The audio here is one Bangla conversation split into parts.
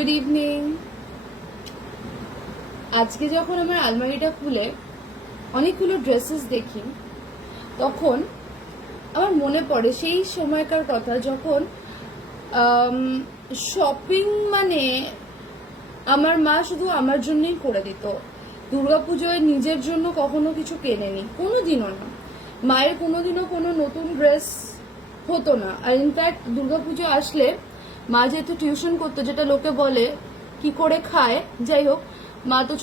Good evening. আজকে যখন আমার আলমারিটা খুলে অনেকগুলো ড্রেসেস দেখি, তখন আমার মনে পড়ে সেই সময়কার কথা যখন শপিং মানে আমার মা শুধু আমার জন্যই করে দিত। দুর্গাপুজোয় নিজের জন্য কখনো কিছু কেনেনি, কোনোদিনও না। মায়ের কোনোদিনও কোনো নতুন ড্রেস হতো না। আর ইনফ্যাক্ট দুর্গাপুজো আসলে মা যেহেতু টিউশন করতো, যেটা লোকে বলে কি করে খায়, যাই হোক, মা তো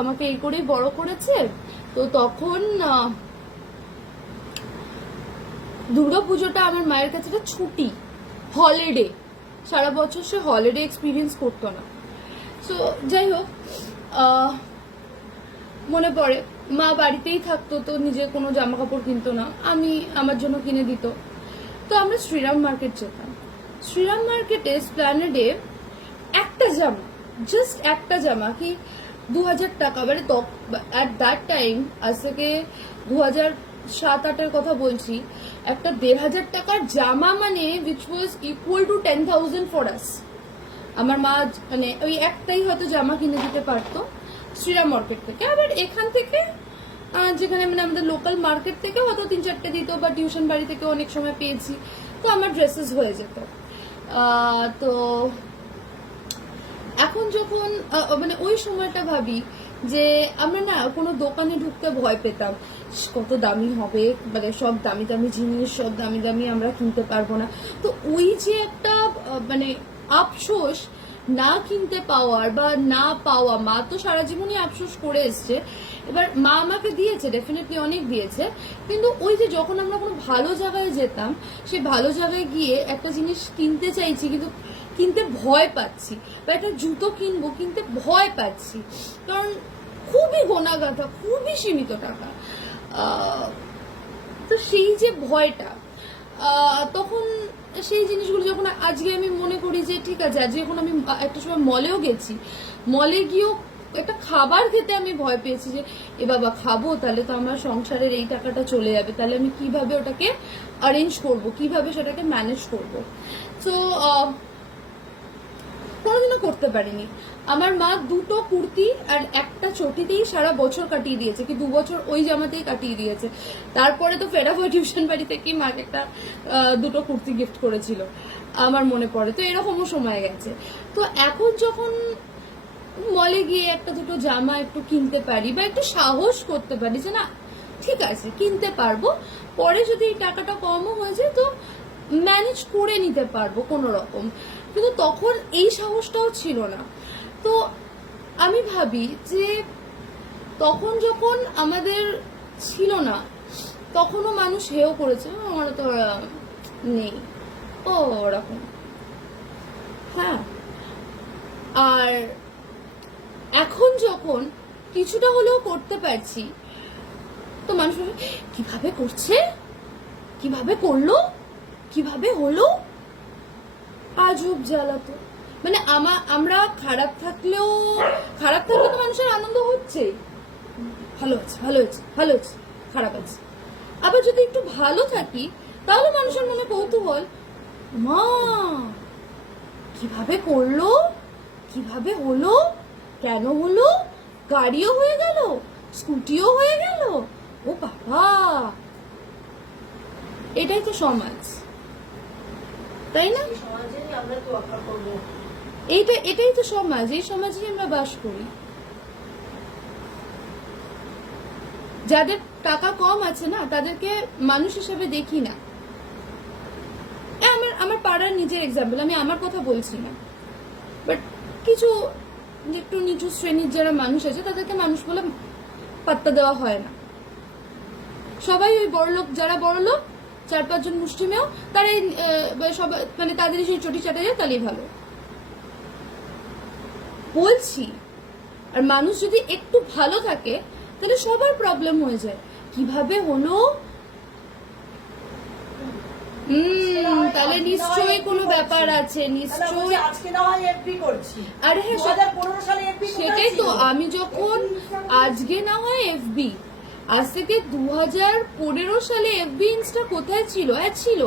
আমাকে এই করেই বড় করেছে। তো তখন দুর্গাপুজোটা আমার মায়ের কাছে একটা ছুটি, হলিডে। সারা বছর সে হলিডে এক্সপিরিয়েন্স করতো না। সো যাই হোক, মনে পড়ে মা বাড়িতেই থাকতো, তো নিজে কোনো জামা কাপড় কিনতো না, আমি আমার জন্য কিনে দিত। তো আমরা শ্রীরাম মার্কেট যেতাম। শ্রীরাম মার্কেটে স্প্ল্যানেডে একটা জামা, জাস্ট একটা জামা কি 2000 টাকা, মানে অ্যাট দ্যাট টাইম, আজ থেকে 2007-08-এর কথা বলছি, একটা 1500 টাকার জামা মানে which was equal to 10,000 for us. আমার মা মানে ওই একটাই হয়তো জামা কিনে দিতে পারতো শ্রীরাম মার্কেট থেকে। আবার এখান থেকে যেখানে মানে আমাদের লোকাল মার্কেট থেকে হয়তো 3-4টে দিত, বা টিউশন বাড়ি থেকে অনেক সময় পেয়েছি, তো আমার ড্রেসেস হয়ে যেত। তো এখন যখন মানে ওই সময়টা ভাবি যে আমরা না কোনো দোকানে ঢুকতে ভয় পেতাম, কত দামি হবে, মানে সব দামি দামি জিনিস, সব দামি দামি আমরা কিনতে পারবো না। তো ওই যে একটা মানে আফসোস না কিনতে পাওয়ার বা না পাওয়া, মা তো সারা জীবনই আফসোস করে এসছে। এবার মা আমাকে দিয়েছে, ডেফিনেটলি অনেক দিয়েছে, কিন্তু ওই যে যখন আমরা কোনো ভালো জায়গায় যেতাম, সেই ভালো জায়গায় গিয়ে একটা জিনিস কিনতে চাইছি কিন্তু কিনতে ভয় পাচ্ছি, বা একটা জুতো কিনবো কিনতে ভয় পাচ্ছি, কারণ খুবই গোনা গাঁথা, খুবই সীমিত টাকা। তো সেই যে ভয়টা, তখন সেই জিনিসগুলো যখন আজকে আমি মনে করি যে ঠিক আছে, আজকে যখন আমি একটা সময় মলেও গেছি, মলে গিয়েও একটা খাবার খেতে আমি ভয় পেয়েছি যে এ বাবা খাবো, তাহলে তো আমার সংসারের এই টাকাটা চলে যাবে, তাহলে আমি কিভাবে ওটাকে অ্যারেঞ্জ করব, কিভাবে সেটাকে ম্যানেজ করব। তো কোনোদিনও করতে পারিনি। আমার মা 2টো কুর্তি আর একটা চটিতেই সারা বছর কাটিয়ে দিয়েছে, কি 2 বছর ওই জামাতেই কাটিয়ে দিয়েছে। তারপরে তো ফেরা হয়ে টিউশন বাড়ি থেকেই মাকে একটা 2টো কুর্তি গিফট করেছিল, আমার মনে পড়ে। তো এরকমও সময় গেছে। তো এখন যখন মলে গিয়ে একটা দুটো জামা একটু কিনতে পারি, বা একটু সাহস করতে পারি যে না ঠিক আছে কিনতে পারবো, পরে যদি এই টাকাটা কমও হয়ে যায় তো ম্যানেজ করে নিতে পারবো কোনো রকম, কিন্তু তখন এই সাহসটাও ছিল না। তো আমি ভাবি যে তখন যখন আমাদের ছিল না, তখনও মানুষ হেও করেছে, আমার তো নেই, ও ওরকম। হ্যাঁ, আর এখন যখন কিছুটা হলেও করতে পারছি, তো মানুষ কিভাবে করছে, কিভাবে করলো, কিভাবে হলো, আজব জ্বালাতো। মানে আমরা খারাপ থাকলে তো মানুষের আনন্দ হচ্ছে, ভালো আছে ভালো আছে ভালো আছে, খারাপ আছে। আবার যদি একটু ভালো থাকি তাহলে মানুষের মনে কৌতূহল, মা কিভাবে করলো, কিভাবে হলো, কেন হলো, গাড়িও হয়ে গেল, স্কুটিও হয়ে গেল, ও বাবা। এটাই তো সমাজ, তাই না? এটাই তো সমাজ, এই সমাজেই আমরা বাস করি। যাদের টাকা কম আছে না, তাদেরকে মানুষ হিসেবে দেখি না। আমার পাড়ার নিজের এক্সাম্পল, আমি আমার কথা বলছি না, বাট কিছু একটু নিচু শ্রেণীর যারা মানুষ আছে তাদেরকে মানুষ বলে পাত্তা দেওয়া হয় না। সবাই ওই বড়লোক, যারা বড়লোক 4-5 জন মুষ্টিমেয়, তারাই সবাই মানে তাদেরই সেই চটি চাটা যায়, তাহলেই ভালো বলছি। আর মানুষ যদি একটু ভালো থাকে তাহলে সবার প্রবলেম হয়ে যায়, কিভাবে হলো, তাহলে নিশ্চয়ই কোনো ব্যাপার আছে, নিশ্চয়ই। আরে হ্যাঁ, সেটাই তো, আমি যখন আজকে না হয় এফবি, আজ থেকে 2015 সালে এফবি ইনস্টা কোথায় ছিল? ছিল,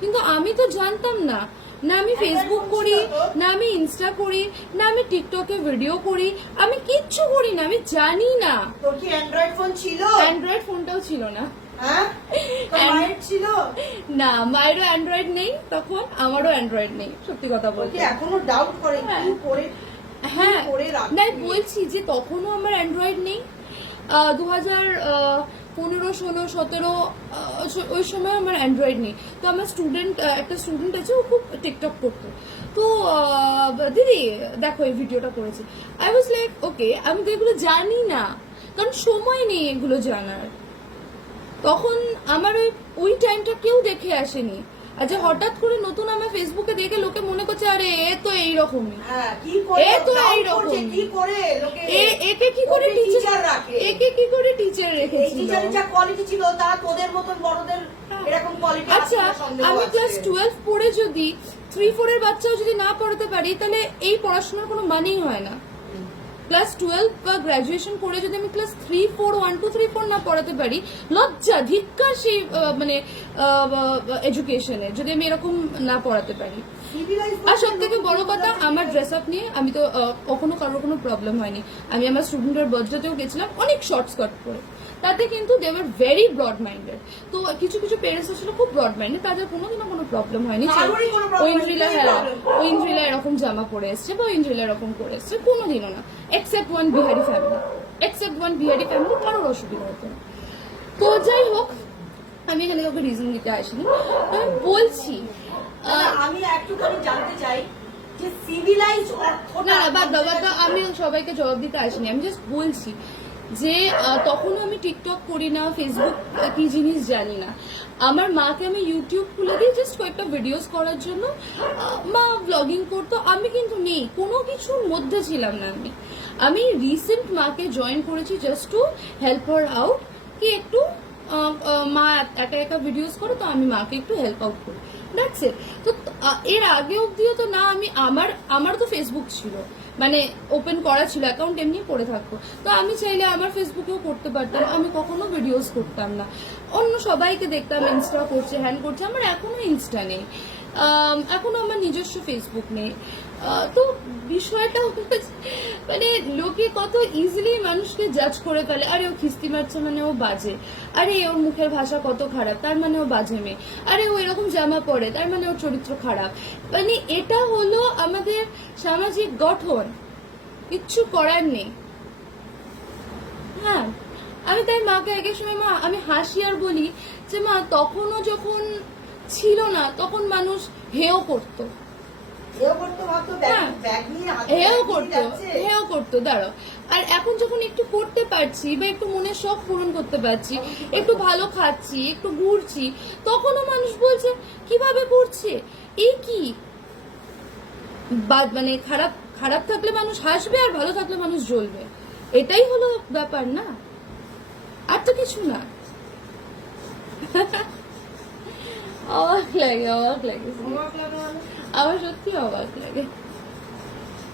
কিন্তু আমি তো জানতাম না না আমি ফেসবুক করি, না আমি ইনস্টা করি, না আমি টিকটকে ভিডিও করি, আমি কিচ্ছু করি না, আমি জানি না। তোর কি অ্যান্ড্রয়েড ফোন ছিল? অ্যান্ড্রয়েড ফোনটাও ছিল না। হ্যাঁ, তোর মায়ের ছিল? না, মায়েরও অ্যান্ড্রয়েড নেই তখন, আমারও অ্যান্ড্রয়েড নেই, সত্যি কথা বলতে। এখনো ডাউট করে কি করে? হ্যাঁ, না বলছি যে তখনও আমার অ্যান্ড্রয়েড নেই। 2015-16-17 ওই সময় আমার অ্যান্ড্রয়েড নেই। তো আমার একটা স্টুডেন্ট আছে, ও খুব টিকটক করতো। তো দিদি দেখো এই ভিডিওটা করেছে, আই ওয়াজ লাইক ওকে, আমি তো এগুলো জানি না, কারণ সময় নেই এগুলো জানার। তখন আমার ওই টাইমটা কেউ দেখে আসেনি। আর যে হঠাৎ করে নতুন আমার ফেসবুকে দেখে লোকে মনে করছে আরে এ তো এইরকমই, এ তো এইরকম, একে কি করে টিচার রাখে, একে কি করে টিচার রেখেছিল। আচ্ছা, আমি ক্লাস 12 পড়ে যদি 3-4 এর বাচ্চাও যদি না পড়াতে পারি, তাহলে এই পড়াশোনার কোনো মানেই হয় না। ক্লাস 12 বা গ্রাজুয়েশন করে যদি আমি ক্লাস 3-4 1 2 3 4 না পড়াতে পারি, লজ্জা ধিক্কার সেই মানে এডুকেশনে, যদি আমি এরকম না পড়াতে পারি। আর সব থেকে বড় কথা, আমার ড্রেস আপ নিয়ে আমি তো কখনো কারোর কোনো প্রবলেম হয়নি। আমি আমার স্টুডেন্টের বার্থডেতেও গেছিলাম অনেক শর্ট স্কার্ট পরে, তাতে কিন্তু they were very broad minded. তো কিছু কিছু পেরেন্টস ছিল খুব ব্রড মাইন্ডেড, তাদের কোনো প্রবলেম হয়নি। ঐন্দ্রিলা এরকম জামা পরে এসছে বা ঐন্দ্রিলা এরকম করে এসছে, কোনোদিনও না, এক্সেপ্ট ওয়ান বিহারি ফ্যামিলি, কারোর অসুবিধা হতো না। তো যাই হোক, আমি এখানে ওকে রিজন দিতে আসিনি, আমি বলছি। আমি একটুখানি জানতে চাই যে সিভিলাইজ অর্থটা, না বাদ দাও, আমি সবাইকে জবাব দিতে আসিনি, আমি জাস্ট বলছি যে তখনও আমি টিকটক করি না, ফেসবুক কি জিনিস জানি না। আমার মাকে আমি ইউটিউব খুলে দিই জাস্ট কয়েকটা ভিডিওস করার জন্য, মা ব্লগিং করতো, আমি কিন্তু নেই, কোনো কিছুর মধ্যে ছিলাম না। আমি রিসেন্ট মাকে জয়েন করেছি just to help her out, কি একটু মা একা একা ভিডিওস করে, তো আমি মাকে একটু হেল্প আউট করি, দ্যাটস ইট। তো এর আগে অব্দিও তো না, আমার তো ফেসবুক ছিল, মানে ওপেন করা ছিল, অ্যাকাউন্ট এমনি পড়ে থাকতো, তো আমি চাইলে আমার ফেসবুকেও করতে পারতাম, আমি কখনো ভিডিওস করতাম না। অন্য সবাইকে দেখতাম ইনস্টা করছে, হ্যান্ড করছে, আমার এখনো ইনস্টা নেই, এখনো আমার নিজস্ব ফেসবুক নেই। তো বিষয়টা মানে লোকে কত ইজিলি মানুষকে জাজ করে ফেলে, আরে ও খিস্তি মারছে মানে ও বাজে, আরে ওর মুখের ভাষা কত খারাপ তার মানে ও বাজে মেয়ে, আরে ও এরকম জামা পরে তার মানে ওর চরিত্র খারাপ। মানে এটা হলো আমাদের সামাজিক গঠন, কিচ্ছু করার নেই। হ্যাঁ, আমি তাই মাকে একের সময় মা আমি হাসি আর বলি যে মা তখনও যখন ছিল না তখন মানুষ হেও করতো, হেও করতো, দাঁড়াও। আর এখন যখন একটু করতে পারছি বা একটু মনের শখ পূরণ করতে পারছি, একটু ভালো খাচ্ছি, একটু ঘুরছি, তখনও মানুষ বলছে কিভাবে করছে, এই কি মানে খারাপ থাকলে মানুষ হাসবে আর ভালো থাকলে মানুষ জ্বলবে, এটাই হলো ব্যাপার না, আর তো কিছু না। অবাক লাগে, আমার সত্যি অবাক লাগে।